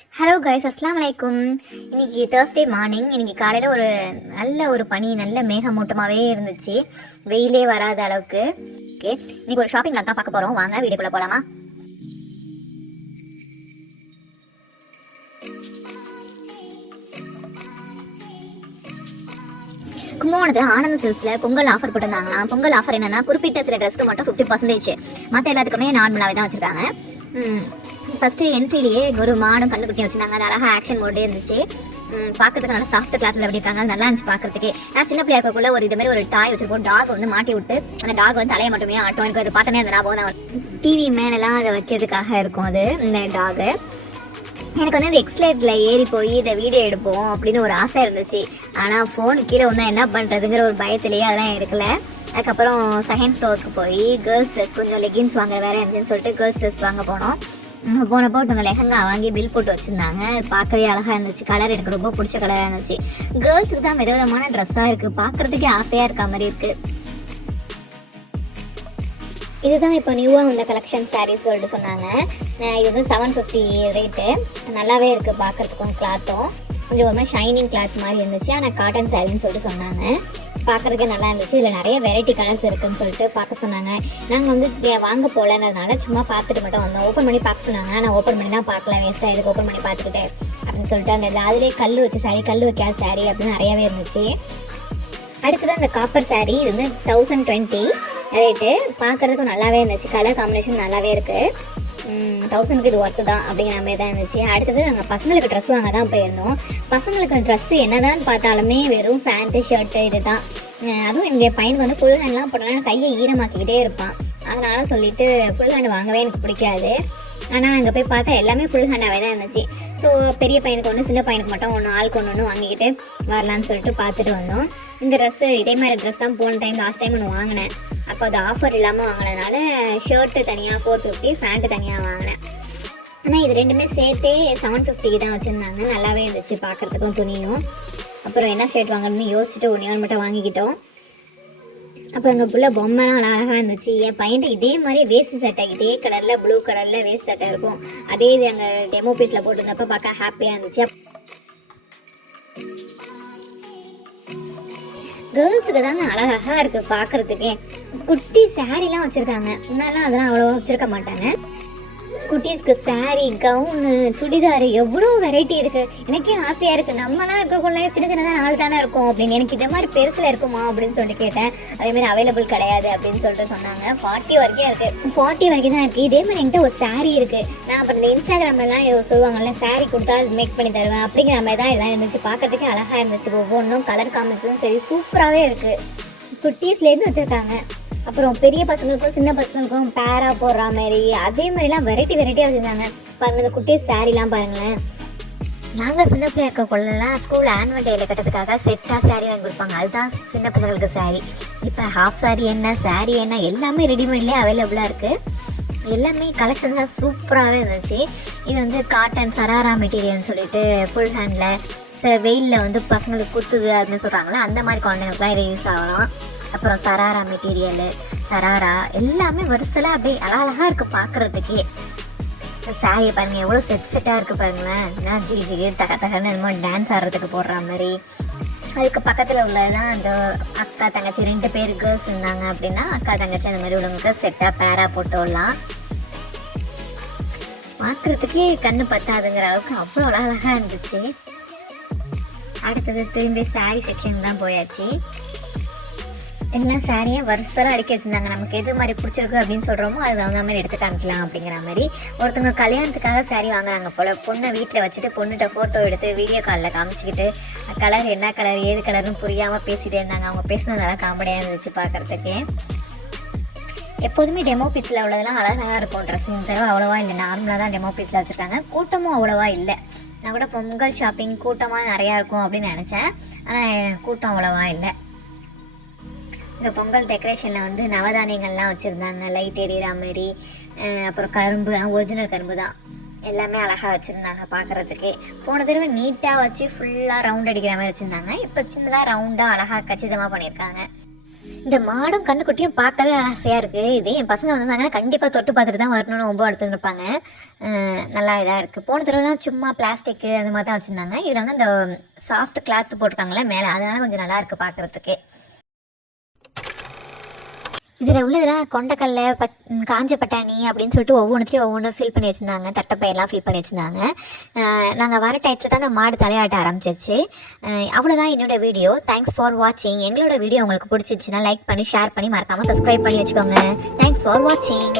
Hello guys, அஸ்லாம் வலைக்கும். இன்னைக்கு தேர்ஸ்டே மார்னிங். இன்னைக்கு காலையில் நல்ல ஒரு பனி, நல்ல மேகமூட்டமாகவே இருந்துச்சு. வெயிலே வராத அளவுக்கு. ஓகே, இன்னைக்கு ஒரு ஷாப்பிங் தான் பார்க்க போகிறோம். வாங்க வீடியோக்குள்ளே போகலாமா? கும்பகோணத்தில் ஆனந்த் சில்க்ஸில் பொங்கல் ஆஃபர் போட்டிருந்தாங்களாம். பொங்கல் ஆஃபர் என்னன்னா, குறிப்பிட்ட சில ட்ரெஸ்க்கு மட்டும் 50%, மற்ற எல்லாத்துக்குமே நார்மலாகவே தான் வச்சுருக்காங்க. ஃபஸ்ட்டு என்ட்ரிலேயே ஒரு மாடும் கண்டுபிடிச்சி வச்சுருந்தாங்க. அது அழகாக ஆக்ஷன் மோட்டே இருந்துச்சு. பார்க்கறதுக்கு நல்லா சாஃப்ட் கிளாத்தில் அப்படி இருக்காங்க. நல்லா இருந்துச்சு பார்க்கறதுக்கு. நான் சின்ன பிள்ளையா இருக்கக்குள்ள இது மாதிரி ஒரு டாய் வச்சுருப்போம். டாக் வந்து மாட்டி விட்டு அந்த டாக் வந்து தலையை மட்டுமே ஆட்டும். எனக்கு அது பார்த்தோன்னே அந்த ஞாபகம் தான். டிவி மேலெலாம் அதை வைக்கிறதுக்காக இருக்கும் அது, இந்த டாகு. எனக்கு வந்து இந்த எக்ஸ்லேட்டில் ஏறி போய் இதை வீடியோ எடுப்போம் அப்படின்னு ஒரு ஆசை இருந்துச்சு. ஆனால் ஃபோன் கீழே வந்தால் என்ன பண்ணுறதுங்கிற ஒரு பயத்திலேயே அதெல்லாம் எடுக்கல. அதுக்கப்புறம் செகண்ட் ஃப்ளோருக்கு போய் கேர்ள்ஸ் ட்ரெஸ், கொஞ்சம் லெகின்ஸ் வாங்க வேறு இருந்துச்சுன்னு சொல்லிட்டு கேர்ள்ஸ் ட்ரெஸ் வாங்க போனோம். போனப்போ ஒருத்தவங்க லெஹங்கா வாங்கி பில் போட்டு வச்சுருந்தாங்க. பார்க்கவே அழகாக இருந்துச்சு. கலர் எனக்கு ரொம்ப பிடிச்ச கலராக இருந்துச்சு. கேர்ள்ஸுக்கு தான் விதவிதமான ட்ரெஸ்ஸாக இருக்குது. பார்க்குறதுக்கே ஆசையாக இருக்க மாதிரி இருக்குது. இதுதான் இப்போ நியூவாக வந்த கலெக்ஷன் சாரீஸ் சொல்லிட்டு சொன்னாங்க. இது வந்து 750 ரேட்டு. நல்லாவே இருக்குது பார்க்குறதுக்கும். கிளாத்தும் கொஞ்சம் ஒரு மாதிரி ஷைனிங் கிளாத் மாதிரி இருந்துச்சு. ஆனால் காட்டன் சாரின்னு சொல்லிட்டு சொன்னாங்க. பார்க்குறதுக்கே நல்லா இருந்துச்சு. இதில் நிறைய வெரைட்டி கலர்ஸ் இருக்குதுன்னு சொல்லிட்டு பார்க்க சொன்னாங்க. நாங்கள் வந்து வாங்க போகலங்கிறதுனால சும்மா பார்த்துட்டு மட்டும் வந்தோம். ஓப்பன் பண்ணி பார்க்க சொன்னாங்க. நான் ஓப்பன் பண்ணி தான் பார்க்கல. வேஸ்ட்டாக இதுக்கு ஓப்பன் பண்ணி பார்த்துக்கிட்டேன் அப்படின்னு சொல்லிட்டு அந்த அதிலே கல் வச்ச சாரீ, கல் வைக்காத சாரீ அப்படின்னு நிறையாவே இருந்துச்சு. அடுத்தது அந்த காப்பர் சாரீ. இது வந்து 1020 ரேட்டு. பார்க்குறதுக்கும் நல்லாவே இருந்துச்சு. கலர் காம்பினேஷன் நல்லாவே இருக்குது. 1000க்கு இது ஒர்த்து தான் அப்படிங்கிற மாதிரி தான் இருந்துச்சு. அடுத்தது நாங்கள் பசங்களுக்கு ட்ரெஸ் வாங்க தான் போயிருந்தோம். பசங்களுக்கு ட்ரெஸ்ஸு என்னதான் பார்த்தாலுமே வெறும் பேண்ட்டு ஷர்ட்டு இது தான். அதுவும் எங்கள் பையனுக்கு வந்து ஃபுல் ஹேண்ட்லாம் போட்டோம்னா கையை ஈரமாக்கிக்கிட்டே இருப்பான். அதனால் சொல்லிட்டு ஃபுல் ஹேண்ட் வாங்கவே எனக்கு பிடிக்காது. ஆனால் அங்கே போய் பார்த்தா எல்லாமே ஃபுல் ஹேண்டாகவே தான் இருந்துச்சு. ஸோ பெரிய பையனுக்கு ஒன்று, சின்ன பையனுக்கு மட்டும் ஒன்று, ஆளுக்கு ஒன்று வாங்கிக்கிட்டு வரலான்னு சொல்லிட்டு பார்த்துட்டு வந்தோம். இந்த ட்ரெஸ்ஸு இதே மாதிரி ட்ரெஸ் தான் போன டைம், லாஸ்ட் டைம் ஒன்று வாங்கினேன். அப்போ அது ஆஃபர் இல்லாமல் வாங்கினதுனால ஷர்ட்டு தனியாக 450, பேண்ட்டு தனியாக வாங்கினேன். ஆனால் இது ரெண்டுமே சேர்த்தே 750 தான் வச்சுருந்தாங்க. நல்லாவே இருந்துச்சு பார்க்குறதுக்கும் துணியும். அப்புறம் என்ன ஷர்ட் வாங்குறதுன்னு யோசிச்சுட்டு ஒன்று மட்டும் வாங்கிக்கிட்டோம். அப்புறம் எங்கள் புள்ள பொம்மைலாம் அழகாக இருந்துச்சு. என் பையன்ட்டு இதே மாதிரி வேஸ்ட் சட்டை, இதே கலரில் ப்ளூ கலரில் வேஸ்ட் சட்டை இருக்கும். அதே இது அங்கே டெமோ பீஸில் போட்டிருந்தப்போ பார்க்க ஹாப்பியாக இருந்துச்சு. கேர்ள்ஸுக்கு தாங்க அழகாக இருக்குது பார்க்குறதுக்கே. குட்டி சாரீலாம் வச்சுருக்காங்க. முன்னாடிலாம் அதெல்லாம் அவ்வளோவா வச்சுருக்க மாட்டாங்க. குட்டீஸ்க்கு சாரீ, கவுனு, சுடிதாரு எவ்வளோ வெரைட்டி இருக்குது. எனக்கே ஆசையாக இருக்குது. நம்மளாம் இருக்கக்குள்ள சின்ன சின்னதாக 4 தானே இருக்கும் அப்படின்னு. எனக்கு இதே மாதிரி பெருசில் இருக்குமா அப்படின்னு சொல்லிட்டு கேட்டேன். அதேமாதிரி அவைலபிள் கிடையாது அப்படின்னு சொல்லிட்டு சொன்னாங்க. 40 வரைக்கும் இருக்குது. 40 வரைக்கும் தான் இருக்குது. இதே மாதிரி என்கிட்ட ஒரு சாரீ இருக்குது. நான் அப்புறம் இந்த இன்ஸ்டாகிராம்லாம் சொல்லுவாங்கல்ல, சாரீ கொடுத்தா மேக் பண்ணி தருவேன் அப்படிங்கிற மாதிரி தான் இதெல்லாம் இருந்துச்சு. பார்க்கறதுக்கே அழகாக இருந்துச்சு. ஒவ்வொன்றும் கலர் காம்பினேஷனும் சரி சூப்பராகவே இருக்குது. குட்டீஸ்லேருந்து வச்சுருக்காங்க. அப்புறம் பெரிய பசங்களுக்கும் சின்ன பசங்களுக்கும் பேராக போடுற மாதிரி அதே மாதிரிலாம் வெரைட்டியாக வச்சுருந்தாங்க. பாருங்கள், இந்த குட்டி சாரீலாம் பாருங்களேன். நாங்கள் சின்ன பிள்ளையா இருக்க கொள்ளலாம் ஸ்கூல் ஆனுவல் டேயில் கட்டுறதுக்காக செட்டாக சாரீ வாங்கி கொடுப்பாங்க. அதுதான் சின்ன பிள்ளைகளுக்கு சாரீ. இப்போ ஹாஃப் சாரீ என்ன, சாரீ என்ன, எல்லாமே ரெடிமேட்லேயே அவைலபிளாக இருக்குது. எல்லாமே கலெக்ஷன்ஸாக சூப்பராகவே இருந்துச்சு. இது வந்து காட்டன் சராரா மெட்டீரியல்னு சொல்லிட்டு ஃபுல் ஹேண்டில் வெயிலில் வந்து பசங்களுக்கு கொடுத்துது அப்படின்னு சொல்கிறாங்களே, அந்த மாதிரி குழந்தைங்களுக்குலாம் இதை யூஸ் ஆகலாம். அப்புறம் சராரா மெட்டீரியலு, சராரா எல்லாமே வரிசையில் அப்படியே அழகாக இருக்குது பார்க்குறதுக்கே. சாரியை பாருங்கள் எவ்வளோ செட்டாக இருக்குது பாருங்களேன். நான் ஜிகி தக தகன்னு என்னமோ டான்ஸ் ஆடுறதுக்கு போடுற மாதிரி. அதுக்கு பக்கத்தில் உள்ளதுதான் அந்த அக்கா தங்கச்சி 2 பேர் கேர்ள்ஸ் இருந்தாங்க அப்படின்னா அக்கா தங்கச்சி அந்த மாதிரி உள்ளவங்களுக்கு செட்டாக பேராக போட்டு விடலாம். பார்க்குறதுக்கே கண்ணு பத்தாதுங்கிற அளவுக்கு அவ்வளோ அழகாக இருந்துச்சு. அடுத்தது திரும்பி சாரீ செக்ஷன் தான் போயாச்சு. எல்லாம் சாரியை வரிசையாக அடுக்கி வச்சுருந்தாங்க. நமக்கு எது மாதிரி பிடிச்சிருக்கு அப்படின்னு சொல்கிறோமோ அது தகுந்த மாதிரி எடுத்து காமிக்கலாம் அப்படிங்கிற மாதிரி. ஒருத்தவங்க கல்யாணத்துக்காக சாரீ வாங்குறாங்க போல். பொண்ணை வீட்டில் வச்சுட்டு பொண்ணுகிட்ட ஃபோட்டோ எடுத்து வீடியோ காலில் காமிச்சிக்கிட்டு கலர் என்ன கலர் ஏது கலர்னு புரியாமல் பேசிகிட்டே இருந்தாங்க. அவங்க பேசினதுனால காமெடியாக இருந்துச்சு பார்க்குறதுக்கு. எப்போதுமே டெமோ பீஸில் உள்ளதெல்லாம் அழகாக இருக்கும். ட்ரெஸ் இந்த தடவை அவ்வளோவா இல்லை, நார்மலாக தான் டெமோ பீஸில் வச்சுருக்காங்க. கூட்டமும் அவ்வளோவா இல்லை. நான் கூட பொங்கல் ஷாப்பிங் கூட்டமாக நிறையா இருக்கும் அப்படின்னு நினச்சேன். ஆனால் கூட்டம் அவ்வளோவா இல்லை. இந்த பொங்கல் டெக்கரேஷனில் வந்து நவதானியங்கள்லாம் வச்சுருந்தாங்க, லைட் எரியிற மாதிரி. அப்புறம் கரும்பு, ஒரிஜினல் கரும்பு தான், எல்லாமே அழகாக வச்சுருந்தாங்க பார்க்குறதுக்கே. போன தடவை நீட்டாக வச்சு ஃபுல்லாக ரவுண்ட் அடிக்கிற மாதிரி வச்சுருந்தாங்க. இப்போ சின்னதாக ரவுண்டாக அழகாக கச்சிதமாக பண்ணியிருக்காங்க. இந்த மாடும் கண்ணுக்குட்டியும் பார்க்கவே ஆசையாக இருக்குது. இது என் பசங்க வந்தாங்கன்னா கண்டிப்பாக தொட்டு பார்த்துட்டு தான் வரணும்னு ரொம்ப எடுத்துன்னு இருப்பாங்க. நல்லா இதாக இருக்குது. போன தடவைலாம் சும்மா பிளாஸ்டிக்கு அந்த மாதிரி தான் வச்சுருந்தாங்க. இதில் வந்து அந்த சாஃப்ட் கிளாத் போட்டிருக்காங்களே மேலே, அதனால கொஞ்சம் நல்லா இருக்குது பார்க்குறதுக்கு. இதில் உள்ளதெல்லாம் கொண்டக்கடலை, காஞ்ச பட்டாணி அப்படின்னு சொல்லிட்டு ஒவ்வொன்றுத்தையும் ஒவ்வொன்றும் ஃபில் பண்ணி வச்சுருந்தாங்க. தட்டைப்பயிரெலாம் ஃபில் பண்ணி வச்சுருந்தாங்க. நாங்கள் வர டயத்தில் தான் அந்த மாடு தலையாட்ட ஆரம்பிச்சிச்சு. அவ்வளோதான் என்னோடய வீடியோ. தேங்க்ஸ் ஃபார் வாட்சிங். எங்களோட வீடியோ உங்களுக்கு பிடிச்சிச்சுன்னா லைக் பண்ணி ஷேர் பண்ணி மறக்காமல் சப்ஸ்கிரைப் பண்ணி வச்சுக்கோங்க. தேங்க்ஸ் ஃபார் வாட்சிங்.